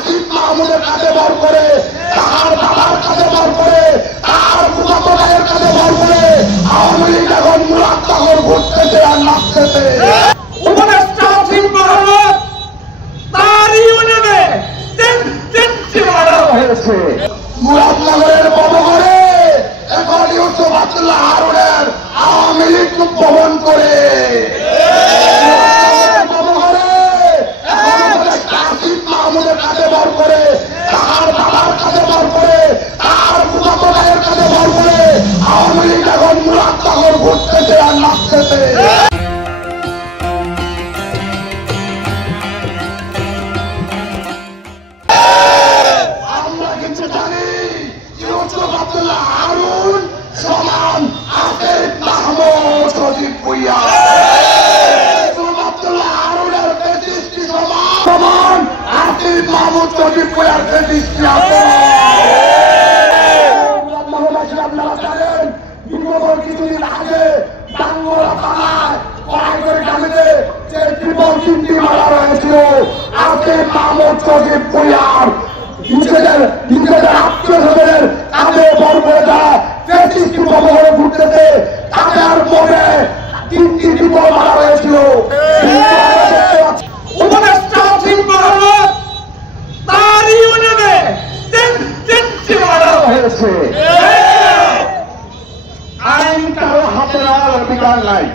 আসিফ মাহমুদের কাঁধে ভর করে, তার বাবার কাঁধে ভর করে, তার ফুফাতো ভাইয়ের কাঁধে ভর করে আওয়ামী লীগ এখন মুরাদ নগর ঘুরতেছে আর নাচতেছে। উপদেষ্টা আসিফ মাহমুদ তার ইউনিয়নে তিনটি মারা হয়েছে। মুরাদনগরের ববঘরে এখন ইউসুফ আব্দুল্লাহ হারুনের আওয়ামী লীগ ভবন করে আসিফ মাহমুদের কাঁধে ভর করে, তার বাবার কাঁধে ভর করে, তার ফুফাতো ভাইয়ের কাঁধে ভর করে আওয়ামী লীগ এখন মুরাদ নগর ঘুরতেছে আর নাচতেছে। আমরা কিন্তু জানি ইউসুফ আব্দুল্লাহ হারুন সমান আসিফ মাহমুদ সজীব ভুইয়া, ইউসুফ আব্দুল্লাহ হারুনের ফ্যাসিস্টি সমান আসিফ মাহমুদ সজীব ভুইয়ার ফ্যাসিস্টি আছে। আপনারা জানেন বিগত কিছুদিন আগে বাংলা থানায় কড়াইকড়ি গ্রামেতে যে ট্রিপল তিনটি মারা হয়েছিল আসিফ মাহমুদ সজীব ভুইয়ার নিজেদের আত্মীয়-স্বজনের কাঁধে ভর করে যারা ফ্যাসিস্ট ববঘরে ঘুরতেছে তাদের পরে তিনটি ট্রিপল মারা হয়েছিল। উপদেষ্টা আসিফ মাহমুদ তার ইউনিয়নে তিনটি মারা হয়েছে। আইন কারো হাতে নেওয়ার অধিকার নাই,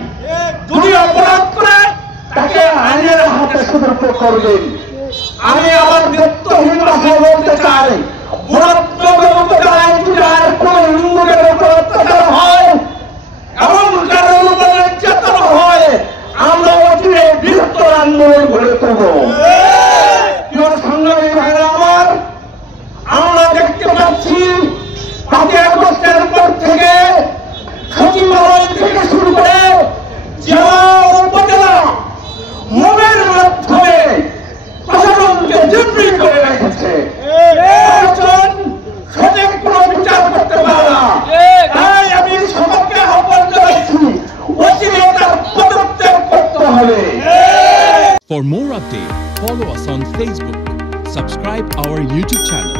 যদি অপরাধ করে তাকে আইনের হাতে সতর্ক করবেন। আমি আমার নেতৃত্বহীন ভাষায় বলতে চাই, মুরাদনগরের মতো জেলায় কোন হিন্দুদের উপর অত্যাচার হয় এবং কারোর উপর নির্যাতন হয়, আমরা অচিরে বৃহত্তর আন্দোলন গড়ে তুলব। প্রিয় সংগ্রামী ভাইরা আমার, আমরা দেখতে পাচ্ছি 5 আগস্টের পর থেকে সচিবালয় থেকে শুরু করে জেলা উপজেলা মোবের মাধ্যমে প্রশাসনকে জিম্মি করে রেখেছে। প্রশাসন সঠিক কোনো বিচার করতে পারে না। তাই আমি সবাইকে আহ্বান জানাচ্ছি, অচিরে তার পদত্যাগ করতে হবে। For more updates, follow us on Facebook, subscribe our YouTube channel,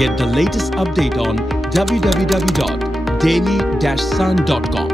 get the latest update on www.daily-sun.com.